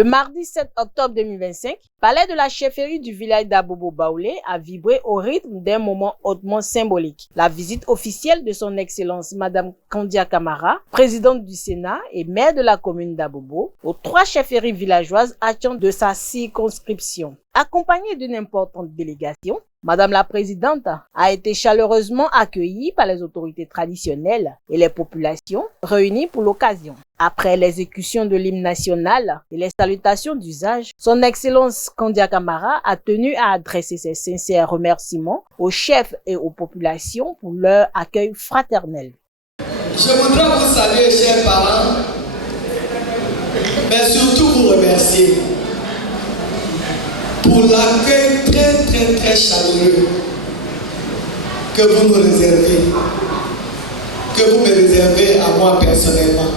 Le mardi 7 octobre 2025, palais de la chefferie du village d'Abobo Baoulé a vibré au rythme d'un moment hautement symbolique. La visite officielle de son Excellence Madame Kandia Camara, présidente du Sénat et maire de la commune d'Abobo, aux 3 chefferies villageoises attenantes de sa circonscription. Accompagnée d'une importante délégation, Madame la Présidente a été chaleureusement accueillie par les autorités traditionnelles et les populations réunies pour l'occasion. Après l'exécution de l'hymne national et les salutations d'usage, son Excellence Kandia Camara a tenu à adresser ses sincères remerciements aux chefs et aux populations pour leur accueil fraternel. Je voudrais vous saluer, chers parents, mais surtout vous remercier pour l'accueil très chaleureux que vous nous réservez, que vous me réservez à moi personnellement.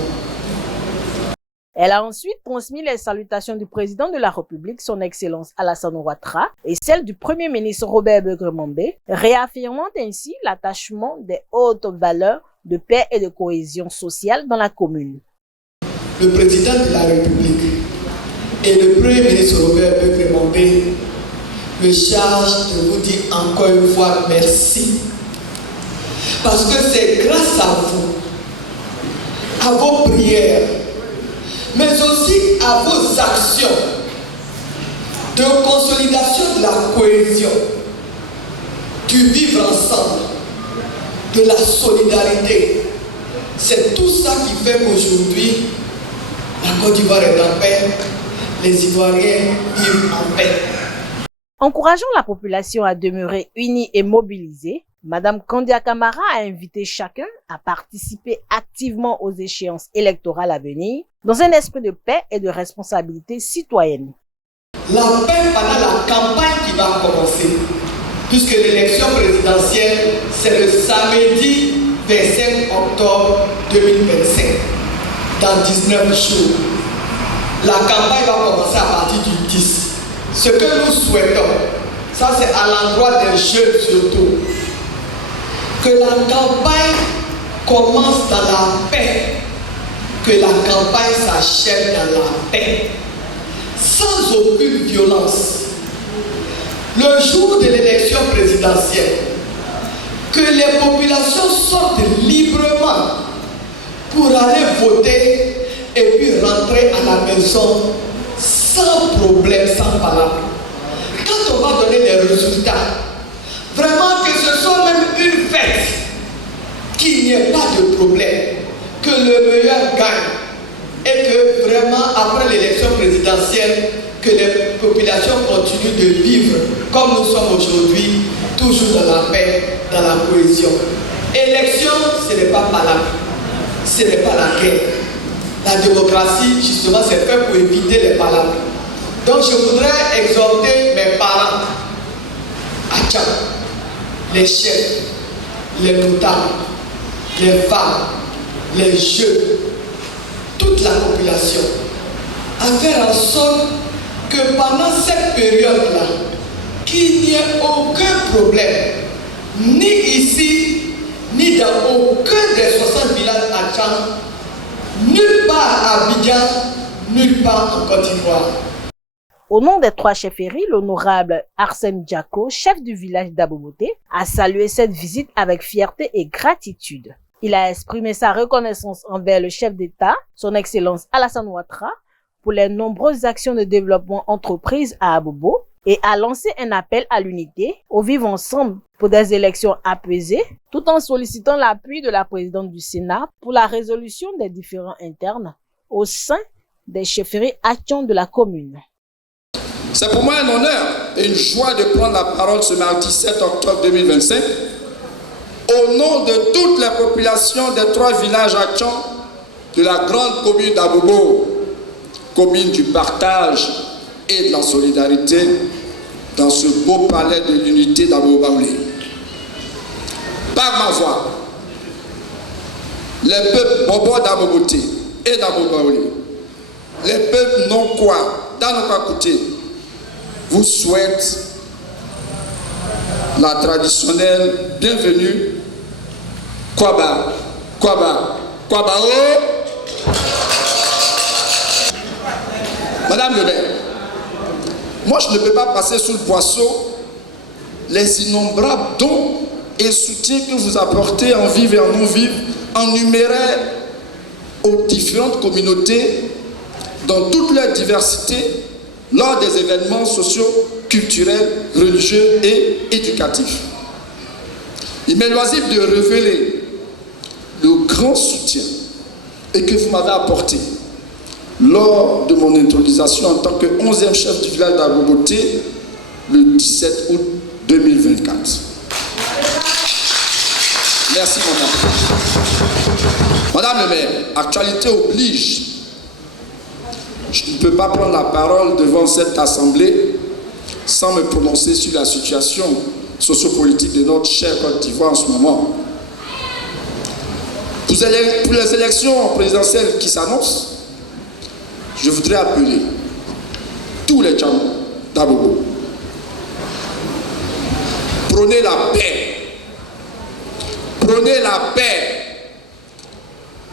Elle a ensuite transmis les salutations du président de la République, son Excellence Alassane Ouattara, et celles du Premier ministre Robert Begremambe, réaffirmant ainsi l'attachement des hautes valeurs de paix et de cohésion sociale dans la commune. Le président de la République et le Premier ministre Robert Begremambe me charge de vous dire encore une fois merci. Parce que c'est grâce à vous, à vos prières, mais aussi à vos actions de consolidation de la cohésion, du vivre ensemble, de la solidarité. C'est tout ça qui fait qu'aujourd'hui, la Côte d'Ivoire est en paix, les Ivoiriens vivent en paix. Encourageant la population à demeurer unie et mobilisée, Madame Kandia Camara a invité chacun à participer activement aux échéances électorales à venir dans un esprit de paix et de responsabilité citoyenne. La paix pendant la campagne qui va commencer, puisque l'élection présidentielle, c'est le samedi 25 octobre 2025, dans 19 jours. La campagne va commencer à partir du 10. Ce que nous souhaitons, ça c'est à l'endroit des jeunes surtout, que la campagne commence dans la paix, que la campagne s'achève dans la paix, sans aucune violence. Le jour de l'élection présidentielle, que les populations sortent librement pour aller voter et puis rentrer à la maison sans problème, sans palabre. Quand on va donner les résultats, vraiment que ce soit même une fête, qu'il n'y ait pas de problème, que le meilleur gagne et que vraiment après l'élection présidentielle, que les populations continuent de vivre comme nous sommes aujourd'hui, toujours dans la paix, dans la cohésion. Élection, ce n'est pas palabre, ce n'est pas la guerre. La démocratie, justement, c'est fait pour éviter les palabres. Donc je voudrais exhorter mes parents, Atcham, les chefs, les notables, les femmes, les jeunes, toute la population, à faire en sorte que pendant cette période-là, qu'il n'y ait aucun problème, ni ici, ni dans aucun des 60 villages Atcham, nulle part à Abidjan, nulle part en Côte d'Ivoire. Au nom des 3 chefferies, l'honorable Arsène Diako, chef du village d'Aboboté, a salué cette visite avec fierté et gratitude. Il a exprimé sa reconnaissance envers le chef d'État, son Excellence Alassane Ouattara, pour les nombreuses actions de développement entreprises à Abobo et a lancé un appel à l'unité, au vivre ensemble pour des élections apaisées, tout en sollicitant l'appui de la présidente du Sénat pour la résolution des différends internes au sein des chefferies attenantes de la commune. C'est pour moi un honneur et une joie de prendre la parole ce mardi 7 octobre 2025 au nom de toute la population des 3 villages attenants de la grande commune d'Abobo, commune du partage et de la solidarité dans ce beau palais de l'unité d'Abobo Baoulé. Par ma voix, les peuples Bobo d'Aboboté et d'Abobo Baoulé, les peuples non-quoi d'Anokakouté, vous souhaitent la traditionnelle bienvenue. Kwaba, Kwaba, Kwaba, oh! Madame le maire, moi je ne peux pas passer sous le poisson les innombrables dons et soutiens que vous apportez en vivre et en non-vivre, en numéraire aux différentes communautés dans toute leur diversité lors des événements sociaux, culturels, religieux et éducatifs. Il m'est loisible de révéler le grand soutien et que vous m'avez apporté lors de mon intronisation en tant que 11e chef du village d'Aboboté le 17 août 2024. Merci, madame. Madame le maire, actualité oblige. Je ne peux pas prendre la parole devant cette assemblée sans me prononcer sur la situation sociopolitique de notre chère Côte d'Ivoire en ce moment. Pour les élections présidentielles qui s'annoncent, je voudrais appeler tous les Tchamos d'Abobo. Prenez la paix. Prenez la paix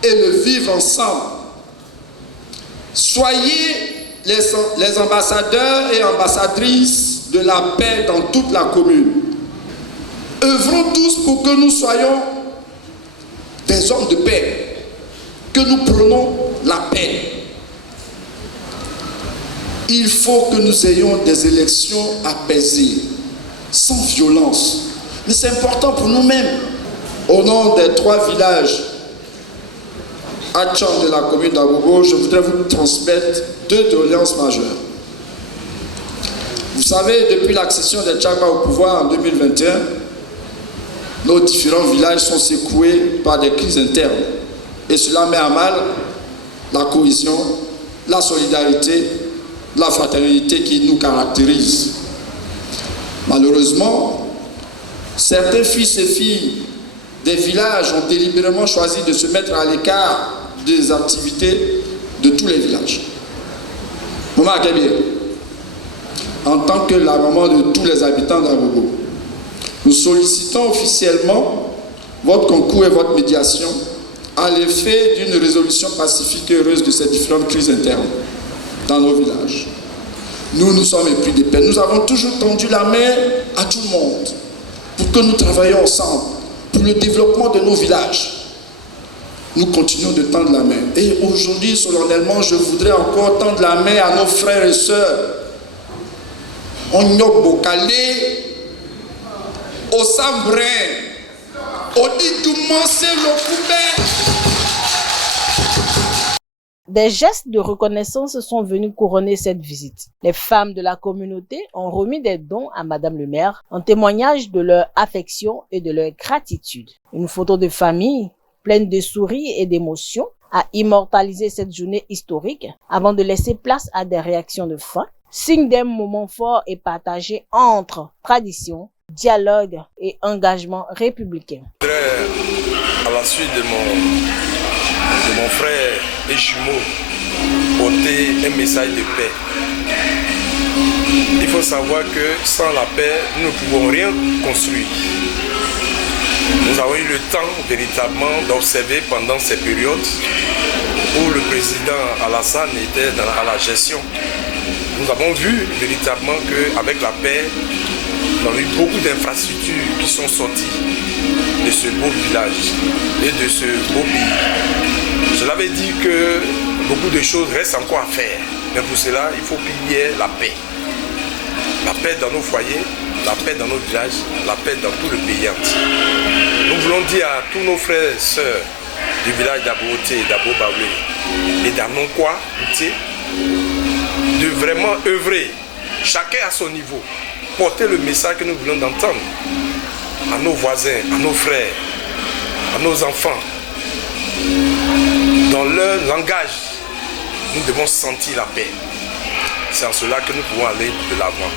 et le vivre ensemble. Soyez les ambassadeurs et ambassadrices de la paix dans toute la commune. Œuvrons tous pour que nous soyons des hommes de paix, que nous prenons la paix. Il faut que nous ayons des élections apaisées, sans violence. Mais c'est important pour nous-mêmes. Au nom des 3 villages Atcham de la commune d'Abobo, je voudrais vous transmettre 2 doléances majeures. Vous savez, depuis l'accession des Tchama au pouvoir en 2021, nos différents villages sont secoués par des crises internes. Et cela met à mal la cohésion, la solidarité, la fraternité qui nous caractérise. Malheureusement, certains fils et filles des villages ont délibérément choisi de se mettre à l'écart des activités de tous les villages. Maman Akébie, en tant que la maman de tous les habitants d'Abobo, nous sollicitons officiellement votre concours et votre médiation à l'effet d'une résolution pacifique et heureuse de ces différentes crises internes dans nos villages. Nous sommes épris de paix. Nous avons toujours tendu la main à tout le monde pour que nous travaillions ensemble pour le développement de nos villages. Nous continuons de tendre la main. Et aujourd'hui, solennellement, je voudrais encore tendre la main à nos frères et sœurs. On y a bocalé, au Sambrin, au Didoumancé, le Koubé. Des gestes de reconnaissance sont venus couronner cette visite. Les femmes de la communauté ont remis des dons à Madame le maire en témoignage de leur affection et de leur gratitude. Une photo de famille pleine de sourires et d'émotions a immortalisé cette journée historique avant de laisser place à des réactions de faim, signe d'un moment fort et partagé entre tradition, dialogue et engagement républicain. À la suite de mon frère et jumeau, porter un message de paix. Il faut savoir que sans la paix, nous ne pouvons rien construire. Nous avons eu le temps véritablement d'observer pendant ces périodes où le président Alassane était à la gestion. Nous avons vu véritablement qu'avec la paix, nous avons eu beaucoup d'infrastructures qui sont sorties de ce beau village et de ce beau pays. Cela veut dire que beaucoup de choses restent encore à faire. Mais pour cela, il faut qu'il y ait la paix. La paix dans nos foyers, la paix dans nos villages, la paix dans tout le pays entier. Nous voulons dire à tous nos frères et sœurs du village d'Aboboté, d'Abo Baoulé et d'Anonkwa, de vraiment œuvrer, chacun à son niveau, porter le message que nous voulons d'entendre à nos voisins, à nos frères, à nos enfants. Dans leur langage, nous devons sentir la paix. C'est en cela que nous pouvons aller de l'avant.